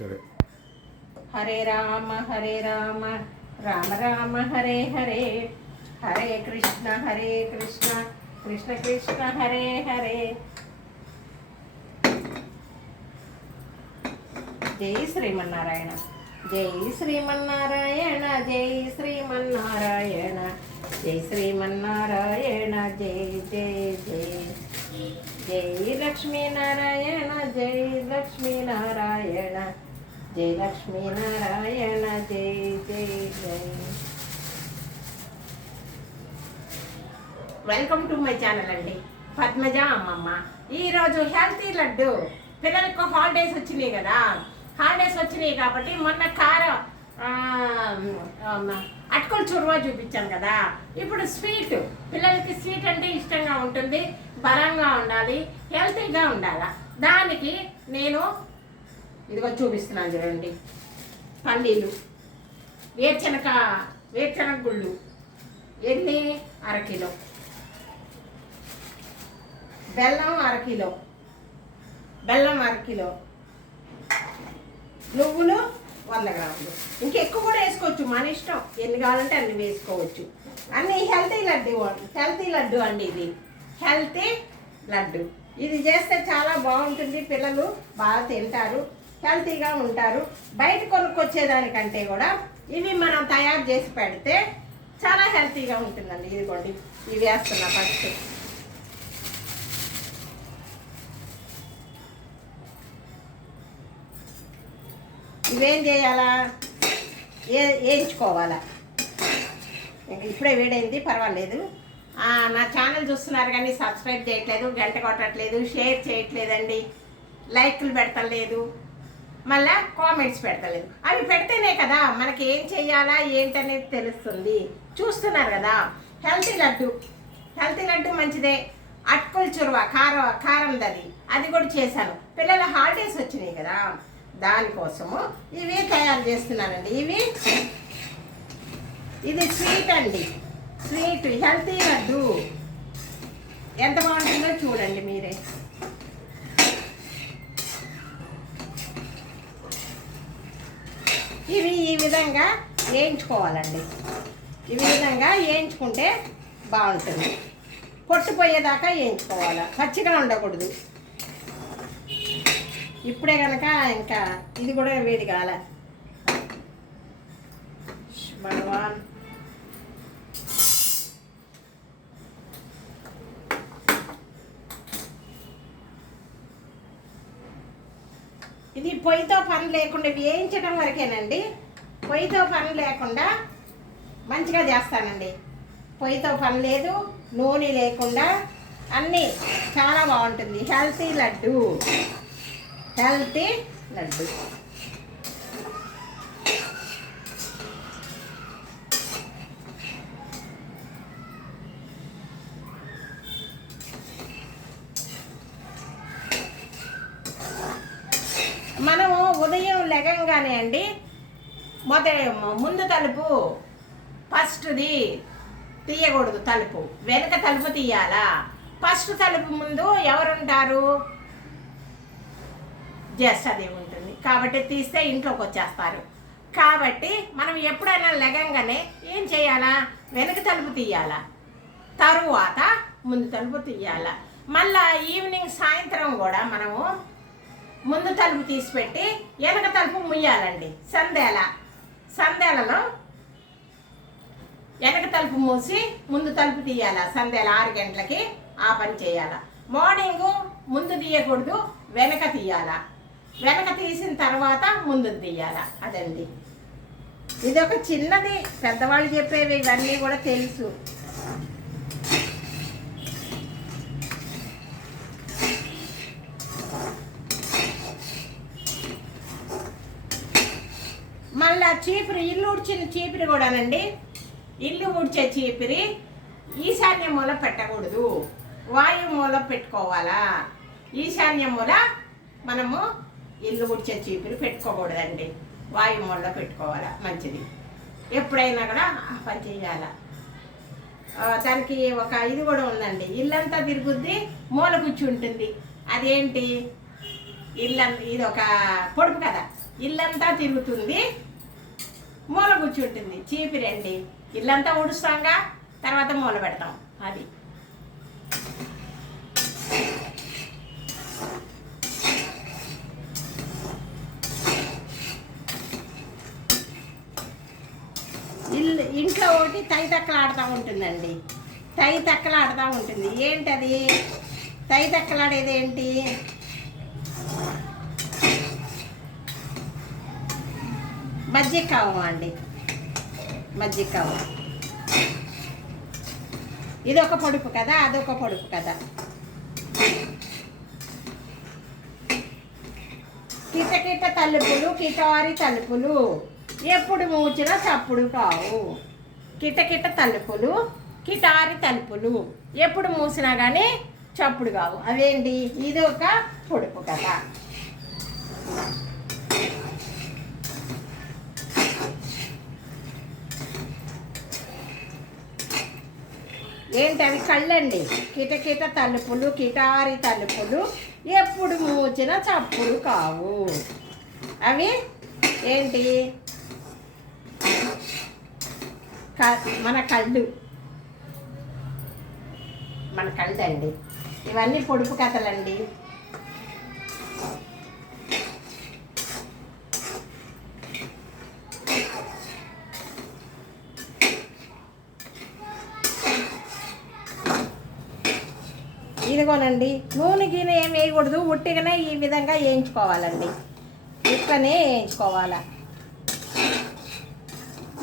సరే. హరే రామ హరే రామ రామ రామ హరే హరే హరే కృష్ణ హరే కృష్ణ కృష్ణ కృష్ణ హరే హరే. జై శ్రీమన్నారాయణ జై శ్రీమన్నారాయణ జై శ్రీమన్నారాయణ జై శ్రీమన్నారాయణ జై జై జై. జై లక్ష్మీనారాయణ జై లక్ష్మీనారాయణ. జై లక్ష్మీనారాయణ జై జై జై. వెల్కమ్ టు మై ఛానల్ అండి. పద్మజ అమ్మమ్మ. ఈరోజు హెల్తీ లడ్డు. పిల్లలకు హాలిడేస్ వచ్చినాయి కదా. హాలిడేస్ వచ్చినాయి కాబట్టి మొన్న కారం ఆ, ఆ, అటుకుల కదా. ఇప్పుడు స్వీట్ పిల్లలకి స్వీట్ అంటే ఇష్టంగా ఉంటుంది బలంగా ఉండాలి హెల్తీగా ఉండాలి. దానికి నేను ఇదిగో చూపిస్తున్నాను చూడండి. పల్లీలు వేరుశనగ వేరుశనగ గుళ్ళు ఎన్ని? అరకిలో బెల్లం అరకిలో బెల్లం అరకిలో నువ్వులు వంద గ్రాములు. ఇంకెక్కువ కూడా వేసుకోవచ్చు మన ఇష్టం. ఎన్ని కావాలంటే అన్ని వేసుకోవచ్చు. అన్ని హెల్తీ లడ్డు హెల్తీ లడ్డు అండి ఇది. హెల్తీ లడ్డు. ఇది చేస్తే చాలా బాగుంటుంది. పిల్లలు బాగా తింటారు. హెల్తీగా ఉంటారు. బయట కొనుక్కొచ్చేదానికంటే కూడా ఇవి మనం తయారు చేసి పెడితే చాలా హెల్తీగా ఉంటుందండి. ఇదిగోండి ఇవి వేస్తున్నా ఫస్ట్ ఇవేం చేయాలా? ఏ వేయించుకోవాలా? ఇంక ఇప్పుడే వేడైంది పర్వాలేదు. నా ఛానల్ చూస్తున్నారు కానీ సబ్స్క్రైబ్ చేయట్లేదు గంట కొట్టట్లేదు షేర్ చేయట్లేదండి. లైక్లు పెడతలేదు. మళ్ళా కామెంట్స్ పెడతలేదు. అవి పెడితేనే కదా మనకి ఏం చెయ్యాలా ఏంటనేది తెలుస్తుంది. చూస్తున్నారు కదా హెల్తీ లడ్డు. హెల్తీ లడ్డు మంచిదే. అటుకుల చురువ కారం కారందది అది కూడా చేశాను. పిల్లల హాలిడేస్ వచ్చినాయి కదా దానికోసము ఇవి తయారు చేస్తున్నానండి. ఇవి ఇది స్వీట్ అండి. Sweet healthy laddu. ఎంత బాగుంటుందో చూడండి మీరే. ఇవి ఈ విధంగా వేయించుకోవాలండి. ఈ విధంగా వేయించుకుంటే బాగుంటుంది. పొట్టుపోయేదాకా వేయించుకోవాలి. పచ్చిగా ఉండకూడదు. ఇప్పుడే కనుక ఇంకా ఇది కూడా వేడి కాల. భగవాన్. ఇది పొయ్యితో పని లేకుండా వేయించడం వరకేనండి. పొయ్యితో పని లేకుండా మంచిగా చేస్తానండి. పొయ్యితో పని లేదు నూనె లేకుండా అన్నీ చాలా బాగుంటుంది. హెల్తీ లడ్డు. హెల్తీ లడ్డు మనము ఉదయం లెగంగానే అండి ముందు తలుపు ఫస్ట్ది తీయకూడదు తలుపు. వెనక తలుపు తీయాలా? ఫస్ట్ తలుపు ముందు ఎవరుంటారు? జస్ట్ అది ఉంటుంది. కాబట్టి తీస్తే ఇంట్లోకి వచ్చేస్తారు. కాబట్టి మనం ఎప్పుడైనా లెగంగానే ఏం చేయాలా? వెనక తలుపు తీయాలా? తరువాత ముందు తలుపు తీయాలా? మళ్ళా ఈవినింగ్ సాయంత్రం కూడా మనము ముందు తలుపు తీసి పెట్టి వెనక తలుపు ముయ్యాలండి. సందేలా? సందేలలో వెనక తలుపు మూసి ముందు తలుపు తీయాల? సందేల ఆరు గంటలకి ఆ పని చేయాల? మార్నింగ్ ముందు తీయకూడదు వెనక తీయాల? వెనక తీసిన తర్వాత ముందు తీయాల? అదండి. ఇది ఒక చిన్నది పెద్దవాళ్ళు చెప్పేవి ఇవన్నీ కూడా తెలుసు మళ్ళా చీపురు ఇల్లు ఉడిచిన చీపిరి కూడానండి. ఇల్లు ఉడిచే చీపిరి ఈశాన్య మూల పెట్టకూడదు. వాయు మూల పెట్టుకోవాలా? ఈశాన్య మూల మనము ఇల్లు ఉడిచే చీపురు పెట్టుకోకూడదండి. వాయు మూల పెట్టుకోవాలా? మంచిది. ఎప్పుడైనా కూడా ఆ పని చేయాలా? దానికి ఒక ఇది కూడా ఉందండి. ఇల్లంతా తిరుగుద్ది మూల కూర్చుంటుంది అదేంటి? ఇల్లు ఇది ఒక పొడుపు కదా ఇల్లంతా తిరుగుతుంది మూల కూర్చుంటుంది. చీపిరి అండి ఇల్లంతా ఉడుస్తాంగా తర్వాత మూల పెడతాం. అది. ఇల్లు ఇంట్లో ఒకటి తై తక్కలాడుతూ ఉంటుందండి. తై తక్కలాడుతూ ఉంటుంది. ఏంటది? తై తక్కలాడేది ఏంటి? మజ్జిగ అండి మజ్జిగ కావ ఇది ఒక పొడుపు కదా అదొక పొడుపు కదా. కిటకిట తలుపులు కిటారి తలుపులు. ఎప్పుడు మూచినా చప్పుడు కావు. కిటకిట తలుపులు కిటారి తలుపులు. ఎప్పుడు మూసినా కానీ చప్పుడు కావు. అవేంటి? ఇది ఒక పొడుపు కదా. ఏంటి అవి కళ్ళండి? కిటకిట తలుపులు కిటారి తలుపులు ఎప్పుడు మూచిన చప్పుడు కావు. అవి ఏంటి? క- మన కళ్ళు. మన కళ్ళు అండి ఇవన్నీ పొడుపు కథలండి. ఇదిగోనండి నూనె గిన్నె ఏం వేయకూడదు. ఉట్టిగానే ఈ విధంగా వేయించుకోవాలండి. ఇట్లనే వేయించుకోవాలా?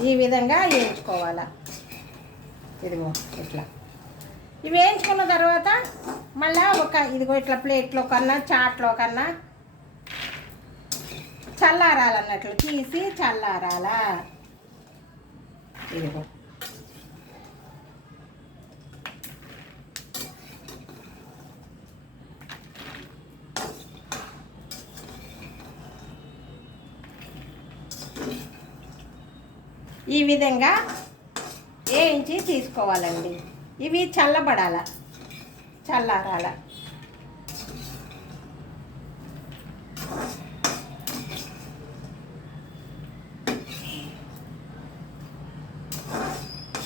ఈ విధంగా వేయించుకోవాలా? ఇదిగో ఇట్లా. ఇవి వేయించుకున్న తర్వాత మళ్ళా ఒక ఇదిగో ఇట్లా ప్లేట్లో కన్నా చాట్లో కన్నా చల్లారాలన్నట్లు తీసి చల్లారాలా? ఇదిగో. ఈ విధంగా వేయించి తీసుకోవాలండి? ఇవి చల్లబడాల చల్లారాల.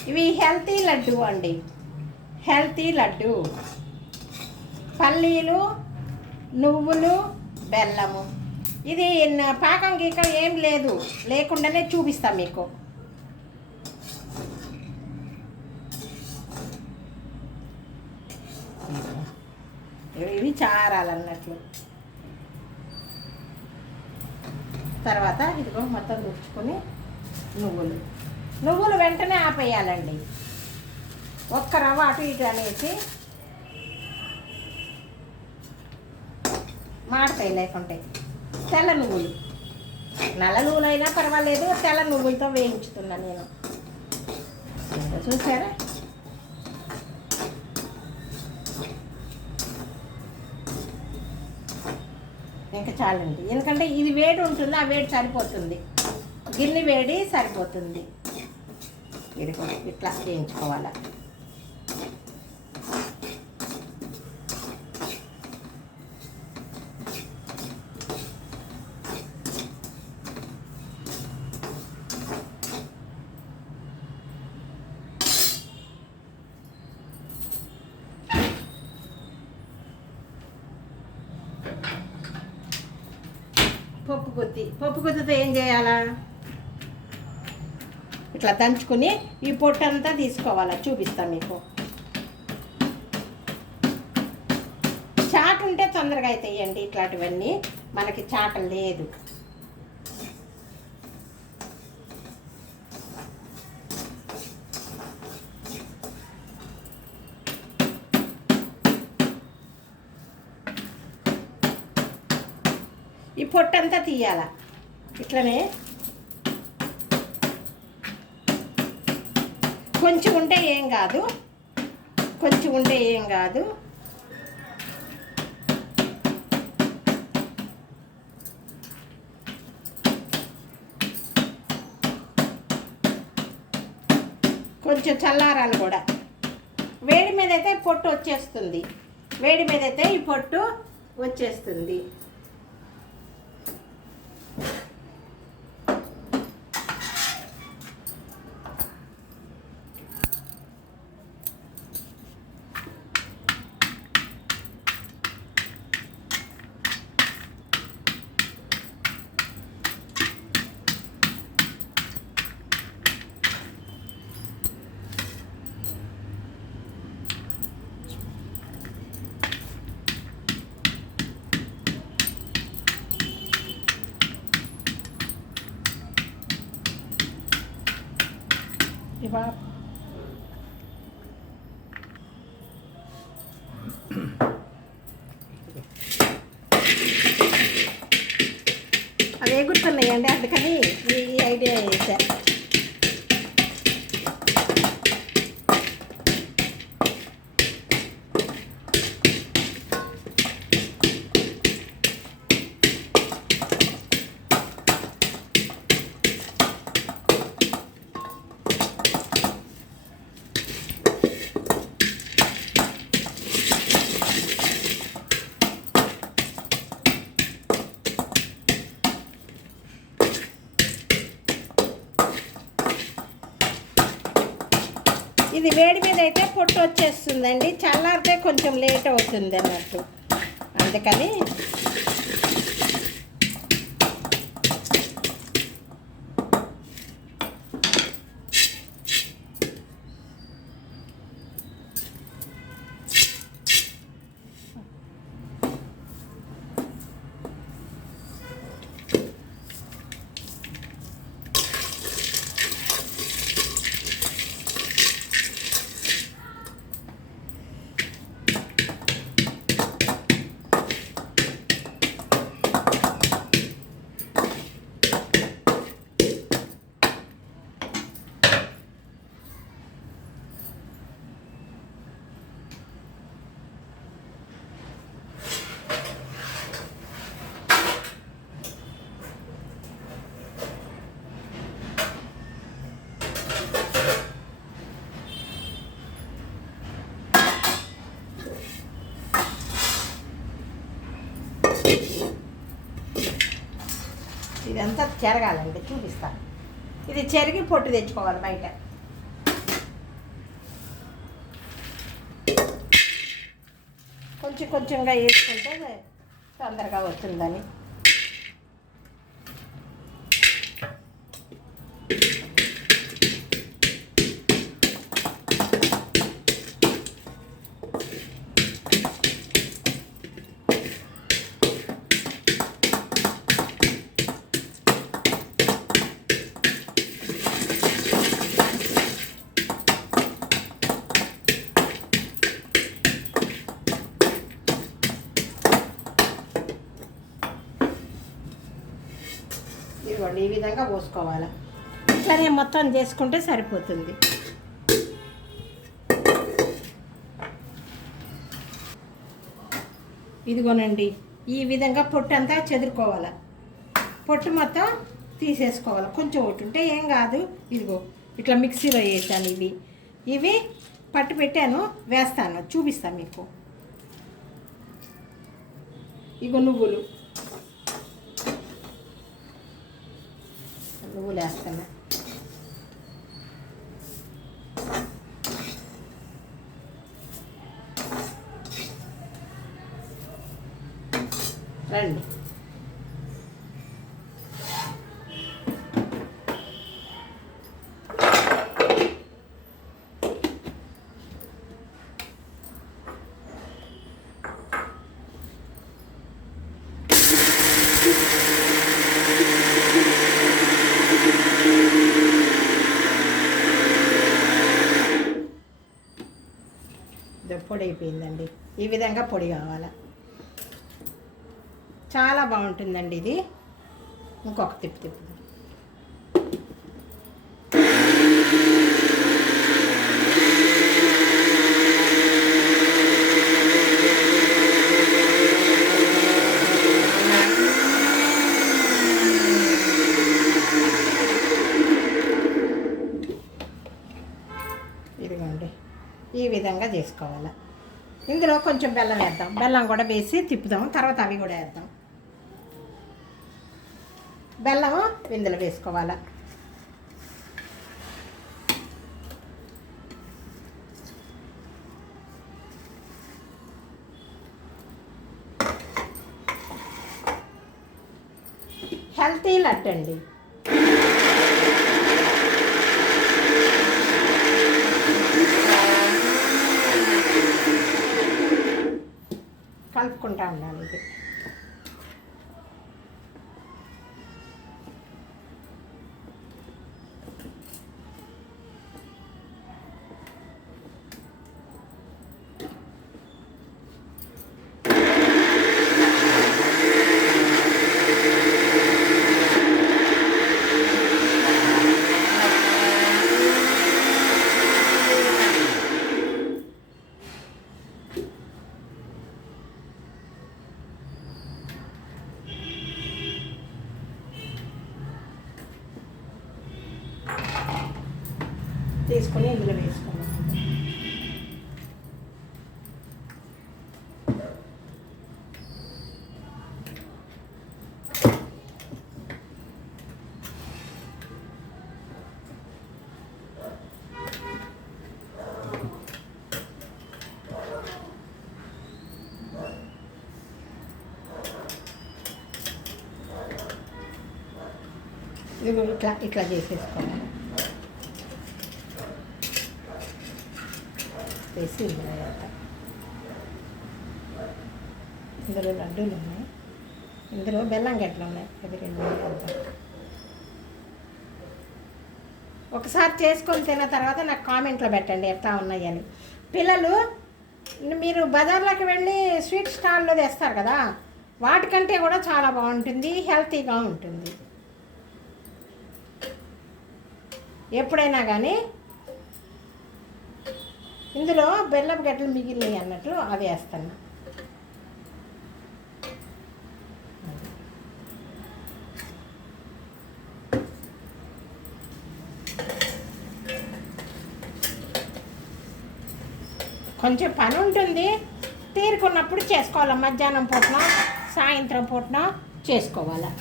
ఇవి హెల్తీ లడ్డు అండి. హెల్తీ లడ్డు. పల్లీలు నువ్వులు బెల్లము. ఇది పాకం గీకం ఏం లేదు. లేకుండానే చూపిస్తాం మీకు ఇవి చారాలన్నట్లు. తర్వాత ఇదిగో మొత్తం దుచ్చుకొని నువ్వులు. నువ్వులు వెంటనే ఆపేయాలండి. ఒక్క రవ్వ అటు ఇటు అనేసి మాడతాయి లేకుంటే తెల్ల నువ్వులు. నల్ల నువ్వులైనా పర్వాలేదు తెల్ల నువ్వులతో వేయించుతున్నా నేను. చూసారా? చాలండి. ఎందుకంటే ఇది వేడి ఉంటుంది ఆ వేడి సరిపోతుంది. గిన్నె వేడి సరిపోతుంది. ఇది కూడా ఇట్లా చేయించుకోవాలి. కొద్ది. పప్పు కొద్దితో ఏం చేయాలా? ఇట్లా దంచుకొని ఈ పొట్టు అంతా తీసుకోవాలా? చూపిస్తాను మీకు. చాట్ ఉంటే తొందరగా అవుతాయండి ఇట్లాంటివన్నీ. మనకి చాట లేదు. ఈ తీయాల? ఇట్లనే? కొంచెం ఉంటే ఏం కాదు. కొంచెం ఉంటే ఏం కాదు. కొంచెం చల్లారాలు కూడా. వేడి మీద అయితే పొట్టు వచ్చేస్తుంది. వేడి మీద అయితే ఈ పొట్టు వచ్చేస్తుంది ఇవా అవి ఎగురుతున్నాయండి అందుకని ఈ ఐడియా వేసా ఇది వేడి మీద అయితే పొట్టు వచ్చేస్తుందండి చల్లారితే కొంచెం లేట్ అవుతుంది అన్నట్టు. అందుకని ఇదంతా చెరగాలండి చూపిస్తాను. ఇది చెరిగి పొట్టు తెచ్చుకోవాలి బయట. కొంచెం కొంచెంగా వేసుకుంటే తొందరగా వస్తుందని. ఇదిగోండి ఈ విధంగా పోసుకోవాలి? సరే మొత్తం చేసుకుంటే సరిపోతుంది. ఇదిగోనండి ఈ విధంగా పొట్టు అంతా చెదురుకోవాలి? పొట్టు మొత్తం తీసేసుకోవాలి? కొంచెం ఒకటి ఉంటే ఏం కాదు. ఇదిగో ఇట్లా మిక్సీలో వేసాను ఇవి. ఇవి పట్టు పెట్టాను వేస్తాను. చూపిస్తాను మీకు. ఇగో నువ్వులు. నువ్వులు వేస్తాను రండి ఇది పొడి అయిపోయిందండి. ఈ విధంగా పొడి కావాలి. చాలా బాగుంటుందండి ఇది. ఇంకొక తిప్పు తిప్పు ఇదిగోండి. ఈ విధంగా చేసుకోవాలి. ఇందులో కొంచెం బెల్లం వేద్దాం. బెల్లం కూడా వేసి తిప్పుదాం. తర్వాత అవి కూడా వేద్దాం. బెల్లము ఇందులో వేసుకోవాలి. హెల్తీ లడ్డు అండి కలుపుకుంటా ఉండాలి తీసుకొని ఇందులో వేసుకున్నాం ఇది ఇట్లా ఇట్లా చేసేసుకోవాలి వేసి ఇందులో ఇందులో లడ్డూలు ఉన్నాయి. ఇందులో బెల్లం గడ్డలు ఉన్నాయి. అవి రెండు ఒకసారి చేసుకొని తిన్న తర్వాత నాకు కామెంట్లో పెట్టండి ఎట్లా ఉన్నాయని పిల్లలు మీరు బజార్లోకి వెళ్ళి స్వీట్ స్టాల్లో తెస్తారు కదా వాటికంటే కూడా చాలా బాగుంటుంది హెల్తీగా ఉంటుంది. ఎప్పుడైనా కానీ ఇందులో బెల్లపు గడ్డలు మిగిలినాయి అన్నట్లు అవి వేస్తాను. కొంచెం పని ఉంటుంది. తీరుకున్నప్పుడు చేసుకోవాలి. మధ్యాహ్నం పూటన సాయంత్రం పూటన చేసుకోవాలి.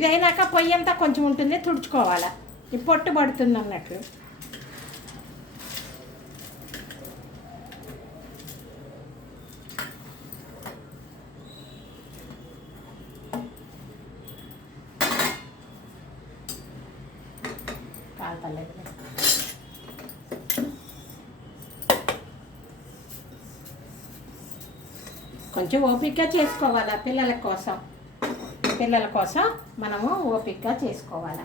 ఇది అయినాక పొయ్యి అంతా కొంచెం ఉంటుంది తుడుచుకోవాలి. ఈ పొట్టు పడుతుంది అన్నట్లు కొంచెం ఓపికగా చేసుకోవాలా పిల్లల కోసం. పిల్లల కోసం మనము ఓపికగా చేసుకోవాలి.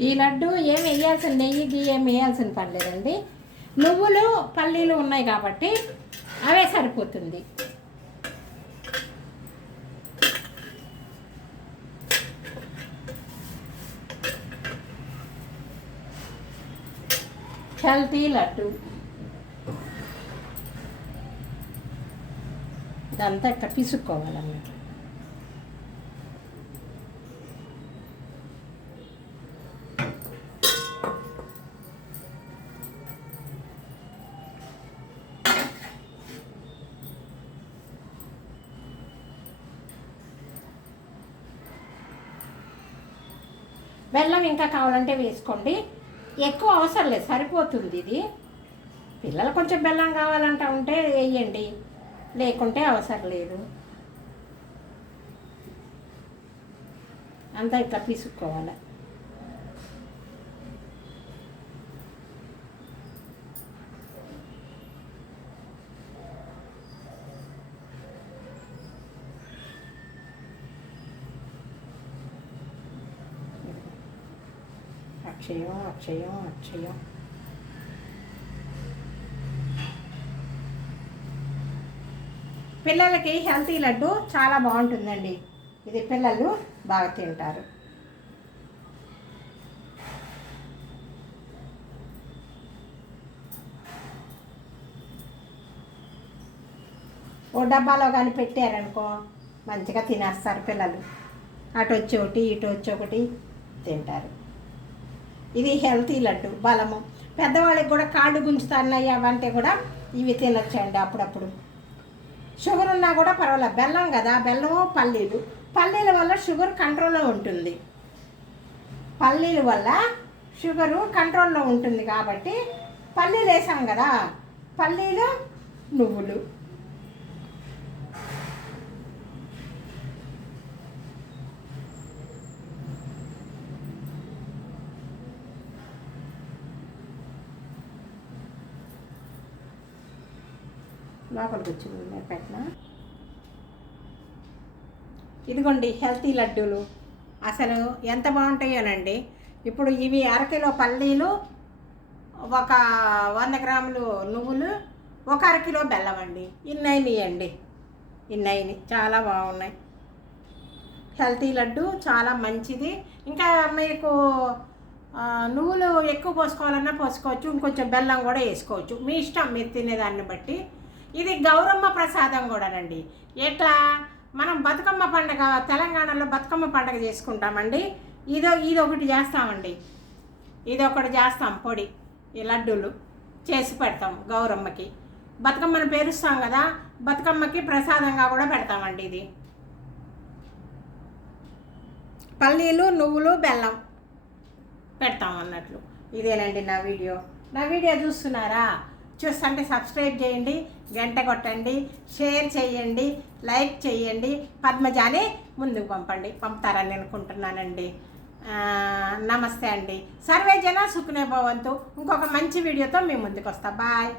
ఈ లడ్డు ఏం వేయాల్సిన నెయ్యి గీ ఏం వేయాల్సిన పని లేదండి. నువ్వులు పల్లీలు ఉన్నాయి కాబట్టి అవే సరిపోతుంది. హెల్తీ లడ్డు. ఇదంతా ఇక్కడ పిసుక్కోవాలన్నమాట. బెల్లం ఇంకా కావాలంటే వేసుకోండి. ఎక్కువ అవసరం లేదు సరిపోతుంది ఇది. పిల్లలు కొంచెం బెల్లం కావాలంట ఉంటే వేయండి లేకుంటే అవసరం లేదు. అంతా ఇట్లా పీసుకోవాలి అక్షయం అక్షయం అక్షయం పిల్లలకి హెల్తీ లడ్డు చాలా బాగుంటుందండి. ఇది పిల్లలు బాగా తింటారు. ఓ డబ్బాలో కానీ పెట్టారనుకో మంచిగా తినేస్తారు పిల్లలు. అటు వచ్చి ఒకటి ఇటు వచ్చి ఒకటి తింటారు. ఇది హెల్తీ లడ్డు బలము. పెద్దవాళ్ళకి కూడా కాళ్ళు గుంజుతున్నాయి అవంటే కూడా ఇవి తినొచ్చండి అప్పుడప్పుడు. షుగర్ ఉన్నా కూడా పర్వాలేదు బెల్లం కదా బెల్లము పల్లీలు. పల్లీల వల్ల షుగర్ కంట్రోల్లో ఉంటుంది. పల్లీల వల్ల షుగరు కంట్రోల్లో ఉంటుంది కాబట్టి పల్లీలు వేసాం కదా పల్లీలు నువ్వులు. లోపలికి వచ్చి నేను పెట్టిన? ఇదిగోండి హెల్తీ లడ్డూలు. అసలు ఎంత బాగుంటాయోనండి ఇప్పుడు ఇవి అరకిలో పల్లీలు ఒక వంద గ్రాములు నువ్వులు ఒక అరకిలో బెల్లం అండి. ఇన్నైనాయి అండి ఇన్నైనాయి చాలా బాగున్నాయి. హెల్తీ లడ్డు చాలా మంచిది. ఇంకా మీకు నువ్వులు ఎక్కువ పోసుకోవాలన్నా పోసుకోవచ్చు. ఇంకొంచెం బెల్లం కూడా వేసుకోవచ్చు. మీ ఇష్టం మీరు తినేదాన్ని బట్టి. ఇది గౌరమ్మ ప్రసాదం కూడానండి. ఎట్లా? మనం బతుకమ్మ పండగ తెలంగాణలో బతుకమ్మ పండగ చేసుకుంటామండి. ఇదో ఇది ఒకటి చేస్తామండి. ఇది ఒకటి చేస్తాం పొడి ఈ లడ్డూలు చేసి పెడతాం గౌరమ్మకి. బతుకమ్మను పేరుస్తాం కదా బతుకమ్మకి ప్రసాదంగా కూడా పెడతామండి ఇది. పల్లీలు నువ్వులు బెల్లం పెడతాం అన్నట్లు. ఇదేనండి నా వీడియో. నా వీడియో చూస్తున్నారా? చూస్తుంటే సబ్స్క్రైబ్ చేయండి గంట కొట్టండి షేర్ చేయండి లైక్ చేయండి. పద్మజాని ముందుకు పంపండి. పంపుతారని అనుకుంటున్నానండి. నమస్తే అండి. సర్వే జన సుఖనే భవంతు. ఇంకొక మంచి వీడియోతో మేము ముందుకు వస్తాం బాయ్